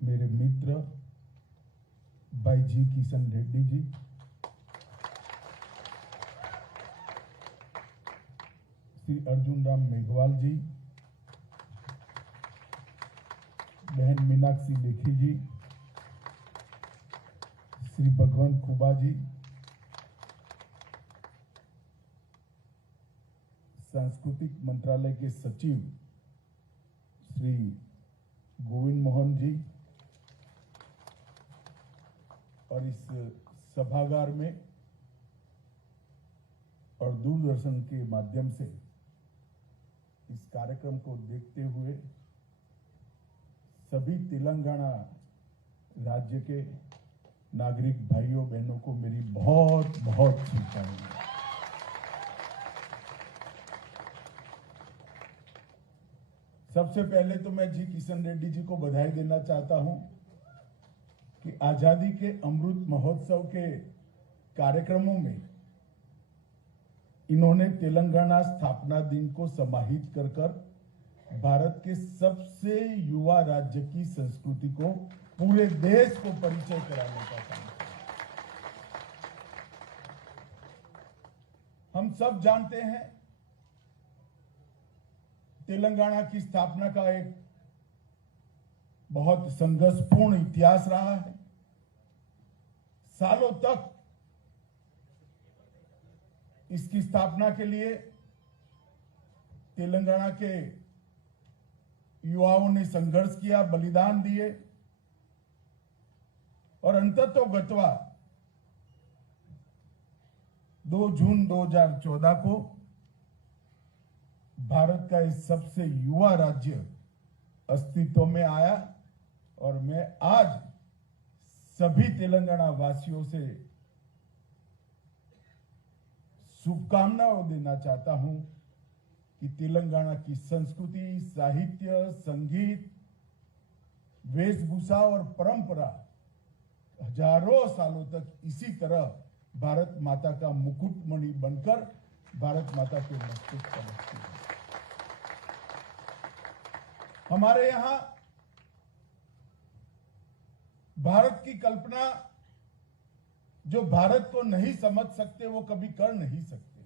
मेरे मित्र भाई जी किशन रेड्डी जी, श्री अर्जुन राम मेघवाल जी, बहन मीनाक्षी लेखी जी, श्री भगवंत खुबा जी, सांस्कृतिक मंत्रालय के सचिव श्री गोविंद मोहन जी, और इस सभागार में और दूरदर्शन के माध्यम से इस कार्यक्रम को देखते हुए सभी तेलंगाना राज्य के नागरिक भाइयों बहनों को मेरी बहुत बहुत शुभकामनाएं। सबसे पहले तो मैं जी किशन रेड्डी जी को बधाई देना चाहता हूं कि आजादी के अमृत महोत्सव के कार्यक्रमों में इन्होंने तेलंगाना स्थापना दिन को समाहित कर कर भारत के सबसे युवा राज्य की संस्कृति को पूरे देश को परिचय कराने का काम किया। हम सब जानते हैं तेलंगाना की स्थापना का एक बहुत संघर्षपूर्ण इतिहास रहा है। सालों तक इसकी स्थापना के लिए तेलंगाना के युवाओं ने संघर्ष किया, बलिदान दिए, और अंततोगत्वा 2 जून 2014 को भारत का इस सबसे युवा राज्य अस्तित्व में आया। और मैं आज सभी तेलंगाना वासियों से शुभकामनाएं देना चाहता हूं कि तेलंगाना की संस्कृति, साहित्य, संगीत, वेशभूषा और परंपरा हजारों सालों तक इसी तरह भारत माता का मुकुटमणि बनकर भारत माता के मस्तक पर रखती है। हमारे यहां भारत की कल्पना जो भारत को नहीं समझ सकते वो कभी कर नहीं सकते।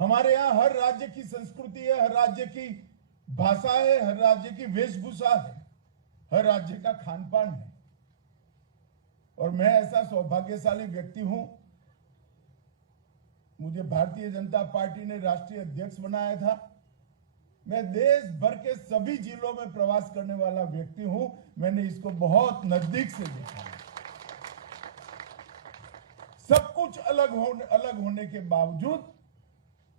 हमारे यहां हर राज्य की संस्कृति है, हर राज्य की भाषा है, हर राज्य की वेशभूषा है, हर राज्य का खान पान है। और मैं ऐसा सौभाग्यशाली व्यक्ति हूं, मुझे भारतीय जनता पार्टी ने राष्ट्रीय अध्यक्ष बनाया था। मैं देश भर के सभी जिलों में प्रवास करने वाला व्यक्ति हूं। मैंने इसको बहुत नजदीक से देखा है। सब कुछ अलग होने के बावजूद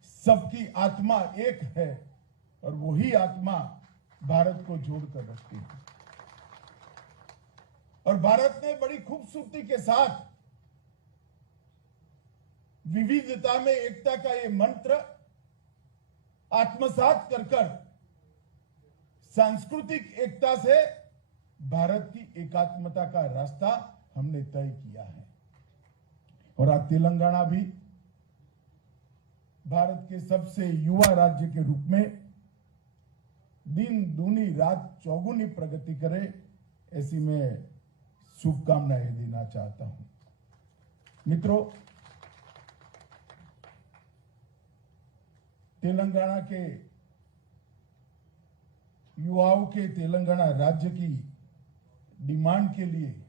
सबकी आत्मा एक है, और वही आत्मा भारत को जोड़कर रखती है। और भारत ने बड़ी खूबसूरती के साथ विविधता में एकता का ये मंत्र आत्मसात कर सांस्कृतिक एकता से भारत की एकात्मता का रास्ता हमने तय किया है। और आज तेलंगाना भी भारत के सबसे युवा राज्य के रूप में दिन दूनी रात चौगुनी प्रगति करे, ऐसी मैं शुभकामनाएं देना चाहता हूं। मित्रों, तेलंगाना के युवाओं के तेलंगाना राज्य की डिमांड के लिए,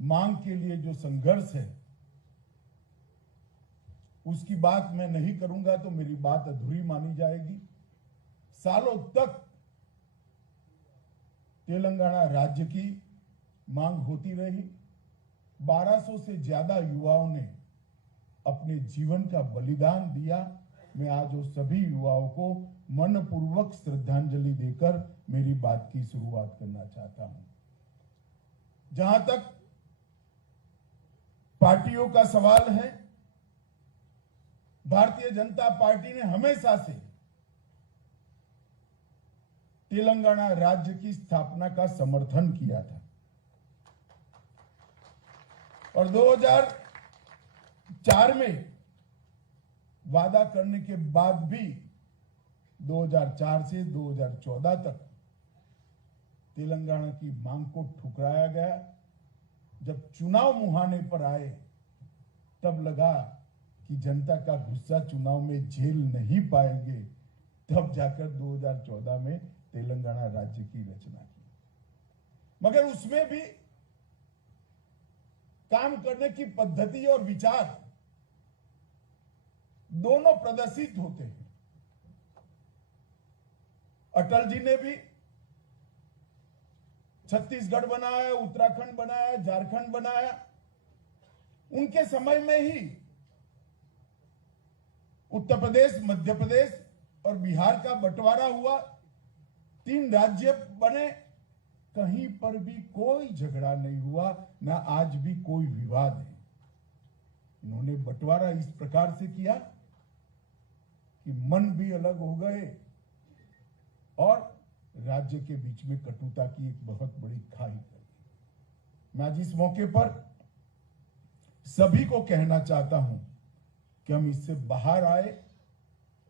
मांग के लिए जो संघर्ष है, उसकी बात मैं नहीं करूंगा तो मेरी बात अधूरी मानी जाएगी। सालों तक तेलंगाना राज्य की मांग होती रही। 1200 से ज्यादा युवाओं ने अपने जीवन का बलिदान दिया। मैं आज वो सभी युवाओं को मनपूर्वक श्रद्धांजलि देकर मेरी बात की शुरुआत करना चाहता हूं। जहां तक पार्टियों का सवाल है, भारतीय जनता पार्टी ने हमेशा से तेलंगाना राज्य की स्थापना का समर्थन किया था। और 2004 में वादा करने के बाद भी 2004 से 2014 तक तेलंगाना की मांग को ठुकराया गया। जब चुनाव मुहाने पर आए तब लगा कि जनता का गुस्सा चुनाव में झेल नहीं पाएंगे, तब जाकर 2014 में तेलंगाना राज्य की रचना की। मगर उसमें भी काम करने की पद्धति और विचार दोनों प्रदर्शित होते हैं। अटल जी ने भी छत्तीसगढ़ बनाया, उत्तराखंड बनाया, झारखंड बनाया। उनके समय में ही उत्तर प्रदेश, मध्य प्रदेश और बिहार का बंटवारा हुआ, 3 राज्य बने। कहीं पर भी कोई झगड़ा नहीं हुआ, ना आज भी कोई विवाद है। इन्होंने बंटवारा इस प्रकार से किया कि मन भी अलग हो गए और राज्य के बीच में कटुता की एक बहुत बड़ी खाई कर दी। मैं आज इस मौके पर सभी को कहना चाहता हूं कि हम इससे बाहर आए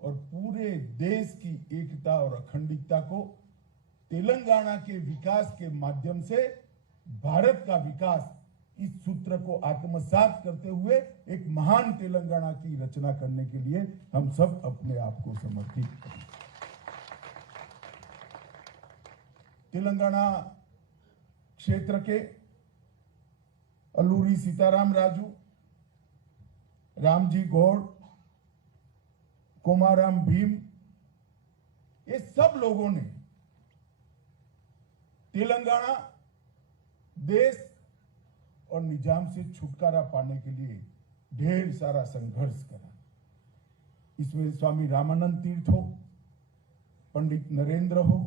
और पूरे देश की एकता और अखंडता को तेलंगाना के विकास के माध्यम से भारत का विकास, इस सूत्र को आत्मसात करते हुए एक महान तेलंगाना की रचना करने के लिए हम सब अपने आप को समर्पित करें। तेलंगाना क्षेत्र के अल्लूरी सीताराम राजू, रामजी गौड़, कोमाराम भीम, ये सब लोगों ने तेलंगाना देश और निजाम से छुटकारा पाने के लिए ढेर सारा संघर्ष करा। इसमें स्वामी रामानंद तीर्थ हो, पंडित नरेंद्र हो,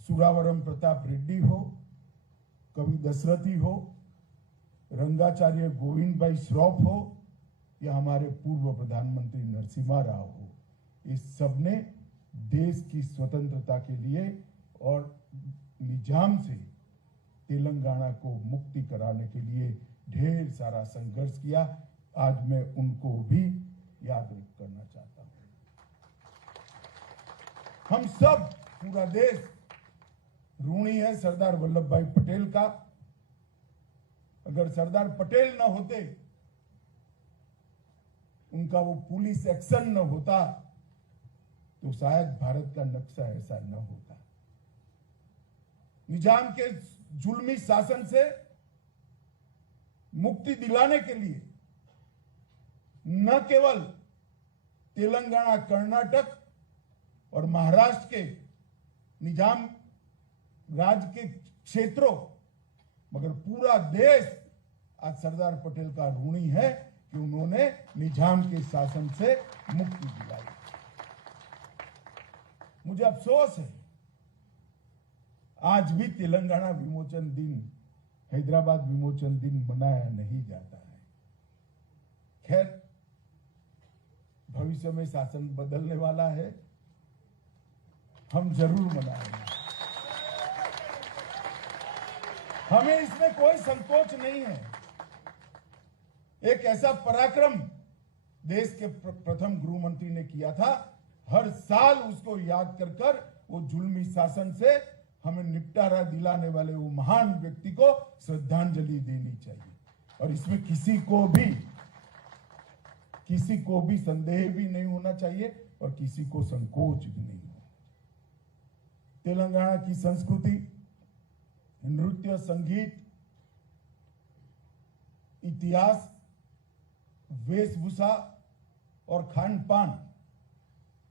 सुरावरम प्रताप रेड्डी हो, कवि दशरथी हो, रंगाचार्य गोविंद भाई श्रॉफ हो या हमारे पूर्व प्रधानमंत्री नरसिम्हा राव हो, इस सबने देश की स्वतंत्रता के लिए और निजाम से तेलंगाना को मुक्ति कराने के लिए ढेर सारा संघर्ष किया। आज मैं उनको भी याद करना चाहता हूं। हम सब, पूरा देश ऋणी है सरदार वल्लभ भाई पटेल का। अगर सरदार पटेल न होते, उनका वो पुलिस एक्शन न होता, तो शायद भारत का नक्शा ऐसा न होता। निजाम के जुल्मी शासन से मुक्ति दिलाने के लिए न केवल तेलंगाना, कर्नाटक और महाराष्ट्र के निजाम राज के क्षेत्रों, मगर पूरा देश आज सरदार पटेल का ऋणी है कि उन्होंने निजाम के शासन से मुक्ति दिलाई। मुझे अफसोस है आज भी तेलंगाना विमोचन दिन, हैदराबाद विमोचन दिन मनाया नहीं जाता है। खैर, भविष्य में शासन बदलने वाला है, हम जरूर मनाएंगे। हमें इसमें कोई संकोच नहीं है। एक ऐसा पराक्रम देश के प्रथम गृह मंत्री ने किया था। हर साल उसको याद कर कर वो जुल्मी शासन से हमें निपटारा दिलाने वाले वो महान व्यक्ति को श्रद्धांजलि देनी चाहिए। और इसमें किसी को भी संदेह भी नहीं होना चाहिए और किसी को संकोच भी नहीं हो। तेलंगाना की संस्कृति, नृत्य, संगीत, इतिहास, वेशभूषा और खान पान,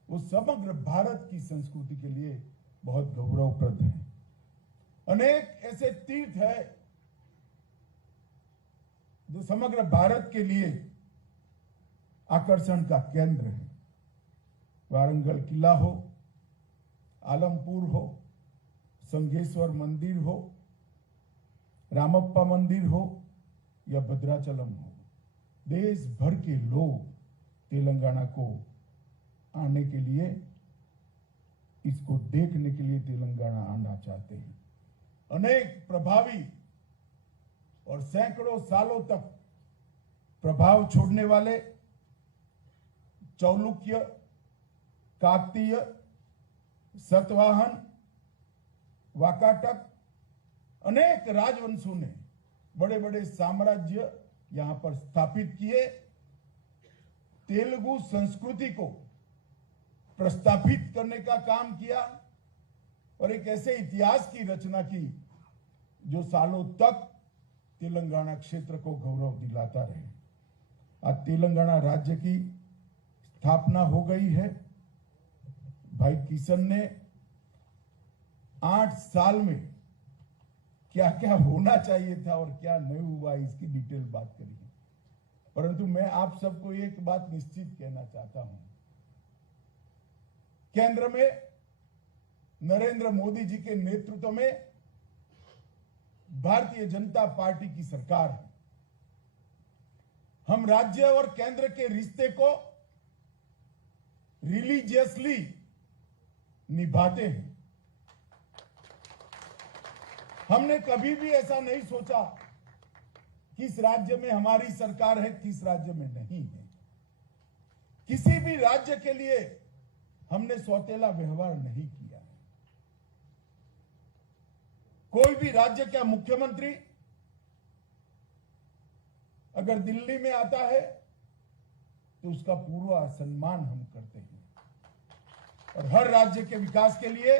वो समग्र भारत की संस्कृति के लिए बहुत गौरवप्रद है। अनेक ऐसे तीर्थ है जो समग्र भारत के लिए आकर्षण का केंद्र है। वारंगल किला हो, आलमपुर हो, संगेश्वर मंदिर हो, रामप्पा मंदिर हो या भद्राचलम हो, देश भर के लोग तेलंगाना को आने के लिए, इसको देखने के लिए तेलंगाना आना चाहते हैं। अनेक प्रभावी और सैकड़ों सालों तक प्रभाव छोड़ने वाले चालुक्य, काकतीय, सातवाहन, वाकाटक अनेक राजवंशों ने बड़े बड़े साम्राज्य यहां पर स्थापित किए, तेलुगु संस्कृति को प्रस्थापित करने का काम किया और एक ऐसे इतिहास की रचना की जो सालों तक तेलंगाना क्षेत्र को गौरव दिलाता रहे। आज तेलंगाना राज्य की स्थापना हो गई है। भाई किशन ने 8 साल में क्या क्या होना चाहिए था और क्या नहीं हुआ इसकी डिटेल बात करी है, परंतु मैं आप सबको एक बात निश्चित कहना चाहता हूं। केंद्र में नरेंद्र मोदी जी के नेतृत्व में भारतीय जनता पार्टी की सरकार है। हम राज्य और केंद्र के रिश्ते को रिलीजियसली निभाते हैं। हमने कभी भी ऐसा नहीं सोचा किस राज्य में हमारी सरकार है, किस राज्य में नहीं है। किसी भी राज्य के लिए हमने सौतेला व्यवहार नहीं किया है। कोई भी राज्य का मुख्यमंत्री अगर दिल्ली में आता है तो उसका पूरा सम्मान हम करते हैं और हर राज्य के विकास के लिए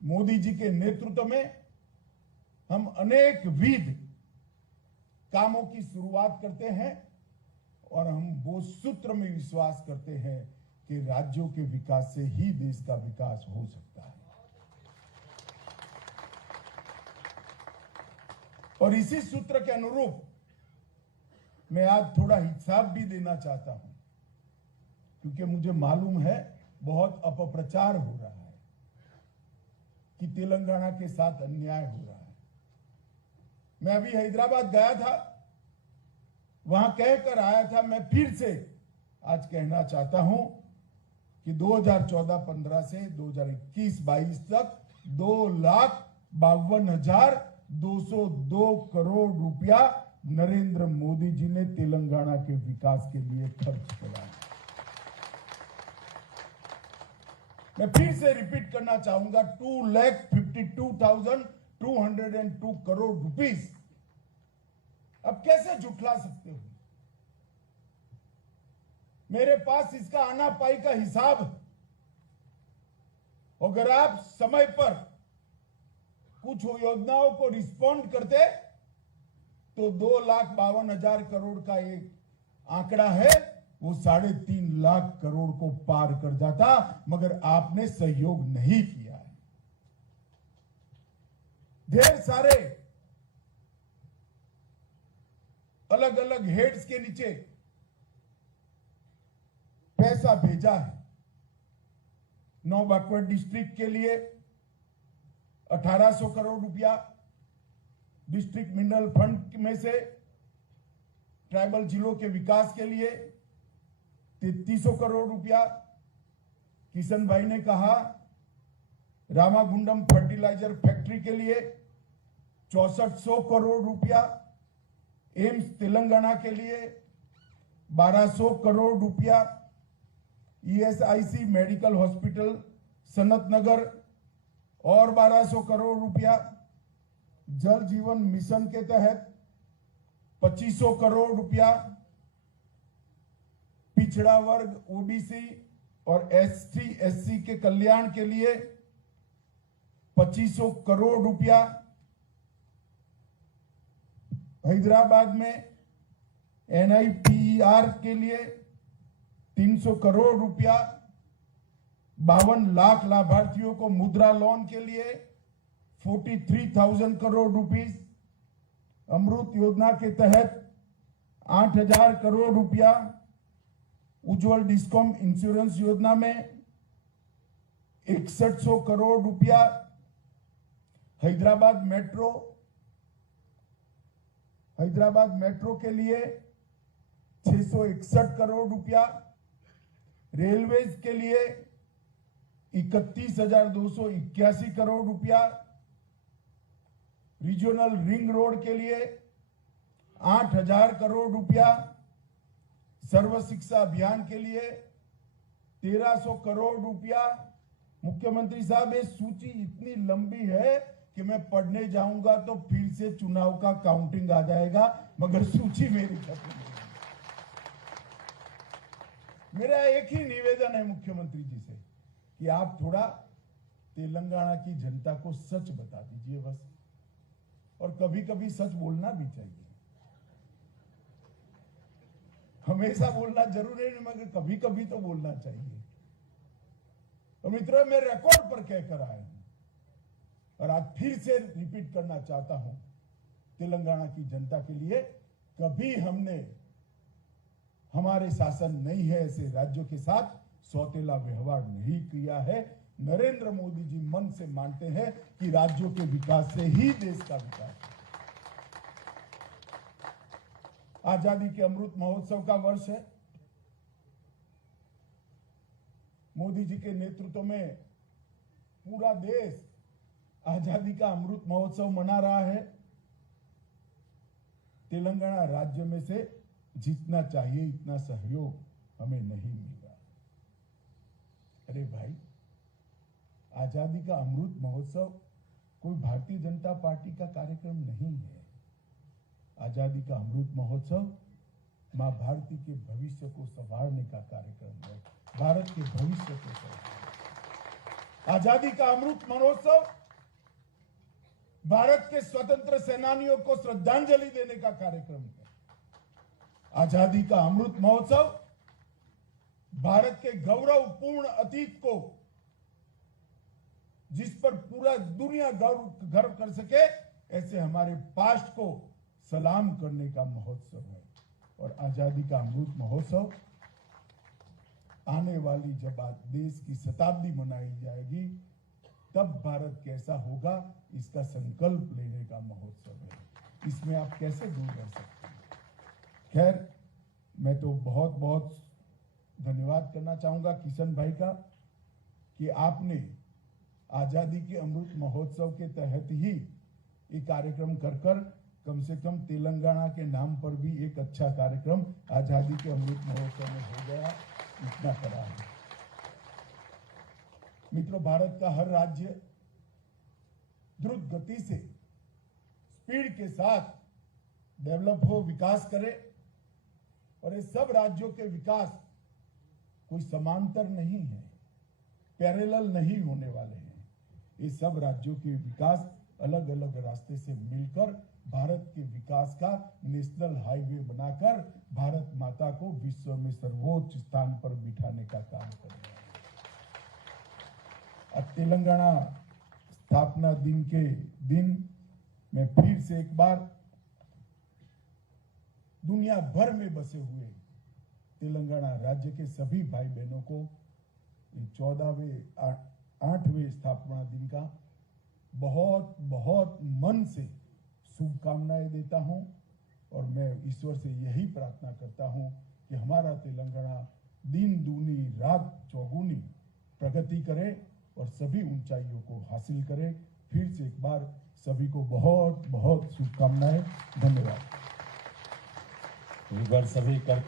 मोदी जी के नेतृत्व में हम अनेक विध कामों की शुरुआत करते हैं और हम वो सूत्र में विश्वास करते हैं कि राज्यों के विकास से ही देश का विकास हो सकता है। और इसी सूत्र के अनुरूप मैं आज थोड़ा हिसाब भी देना चाहता हूं, क्योंकि मुझे मालूम है बहुत अपप्रचार हो रहा है कि तेलंगाना के साथ अन्याय हो रहा है। मैं अभी हैदराबाद गया था, वहां कहकर आया था। मैं फिर से आज कहना चाहता हूं कि 2014-15 से 2021-22 तक 2,52,202 करोड़ रुपया नरेंद्र मोदी जी ने तेलंगाना के विकास के लिए खर्च किया। मैं फिर से रिपीट करना चाहूंगा, 2,52,202 करोड़ रुपीस। अब कैसे झुठला सकते हो? मेरे पास इसका आना पाई का हिसाब है। अगर आप समय पर कुछ योजनाओं को रिस्पॉन्ड करते तो 2,52,000 करोड़ का एक आंकड़ा है, वो 3.5 लाख करोड़ को पार कर जाता, मगर आपने सहयोग नहीं किया है। ढेर सारे अलग अलग हेड्स के नीचे पैसा भेजा है। 9 बैकवर्ड डिस्ट्रिक्ट के लिए 1800 करोड़ रुपया, डिस्ट्रिक्ट मिनरल फंड में से ट्राइबल जिलों के विकास के लिए 3300 करोड़ रुपया। किशन भाई ने कहा रामागुंडम फर्टिलाइजर फैक्ट्री के लिए 6400 करोड़ रुपया, एम्स तेलंगाना के लिए 1200 करोड़ रुपया, ESIC मेडिकल हॉस्पिटल सनत नगर और 1200 करोड़ रुपया, जल जीवन मिशन के तहत 2500 करोड़ रुपया, पिछड़ा वर्ग OBC और ST SC के कल्याण के लिए 2500 करोड़ रुपया, हैदराबाद में NIPER के लिए 300 करोड़ रुपया, 52 लाख लाभार्थियों को मुद्रा लोन के लिए 43,000 करोड़ रुपीस, अमृत योजना के तहत 8,000 करोड़ रुपया, उज्जवल डिस्कॉम इंश्योरेंस योजना में 6100 करोड़ रुपया, हैदराबाद मेट्रो के लिए 661 करोड़ रुपया, रेलवेज के लिए 31,281 करोड़ रुपया, रीजनल रिंग रोड के लिए 8,000 करोड़ रुपया, सर्व शिक्षा अभियान के लिए 1,300 करोड़ रुपया, मुख्यमंत्री साहब, ये सूची इतनी लंबी है कि मैं पढ़ने जाऊंगा तो फिर से चुनाव का काउंटिंग आ जाएगा, मगर सूची मेरी खत्म नहीं। मेरा एक ही निवेदन है मुख्यमंत्री जी से कि आप थोड़ा तेलंगाना की जनता को सच बता दीजिए बस, और कभी कभी सच बोलना भी चाहिए। हमेशा बोलना जरूरी नहीं, मगर कभी कभी तो बोलना चाहिए। तो मित्रों, मैं रिकॉर्ड पर कहकर आया हूं और आज फिर से रिपीट करना चाहता हूं, तेलंगाना की जनता के लिए, कभी हमने हमारे शासन नहीं है ऐसे राज्यों के साथ सौतेला व्यवहार नहीं किया है। नरेंद्र मोदी जी मन से मानते हैं कि राज्यों के विकास से ही देश का विकास है। आजादी के अमृत महोत्सव का वर्ष है। मोदी जी के नेतृत्व में पूरा देश आजादी का अमृत महोत्सव मना रहा है। तेलंगाना राज्य में से जितना चाहिए इतना सहयोग हमें नहीं मिला। अरे भाई, आजादी का अमृत महोत्सव कोई भारतीय जनता पार्टी का कार्यक्रम नहीं है। आजादी का अमृत महोत्सव मां भारती के भविष्य को संवारने का कार्यक्रम है, भारत के भविष्य को संवारने। आजादी का अमृत महोत्सव भारत के स्वतंत्र सेनानियों को श्रद्धांजलि देने का कार्यक्रम है। आजादी का अमृत महोत्सव भारत के गौरवपूर्ण अतीत को, जिस पर पूरा दुनिया गर्व कर सके, ऐसे हमारे पास्ट को सलाम करने का महोत्सव है। और आजादी का अमृत महोत्सव आने वाली जब आज देश की शताब्दी मनाई जाएगी, तब भारत कैसा होगा इसका संकल्प लेने का महोत्सव है। इसमें आप कैसे दूर रह सकते हैं। खैर, मैं तो बहुत बहुत धन्यवाद करना चाहूंगा किशन भाई का कि आपने आजादी के अमृत महोत्सव के तहत ही ये कार्यक्रम कर कम से कम तेलंगाना के नाम पर भी एक अच्छा कार्यक्रम आजादी के अमृत महोत्सव में हो गया, इतना करा है। मित्रों, भारत का हर राज्य द्रुत गति से, स्पीड के साथ डेवलप हो, विकास करे, और ये सब राज्यों के विकास कोई समांतर नहीं है, पैरेलल नहीं होने वाले हैं। ये सब राज्यों के विकास अलग अलग रास्ते से मिलकर भारत के विकास का नेशनल हाईवे बनाकर भारत माता को विश्व में सर्वोच्च स्थान पर बिठाने का काम करेगा। अब तेलंगाना स्थापना दिन के दिन मैं फिर से एक बार दुनिया भर में बसे हुए तेलंगाना राज्य के सभी भाई बहनों को 8वें स्थापना दिन का बहुत बहुत मन से शुभकामनाएं देता हूं। और मैं ईश्वर से यही प्रार्थना करता हूं कि हमारा तेलंगाना दिन दूनी रात चौगुनी प्रगति करे और सभी ऊंचाइयों को हासिल करे। फिर से एक बार सभी को बहुत बहुत शुभकामनाएं। धन्यवाद। सभी करते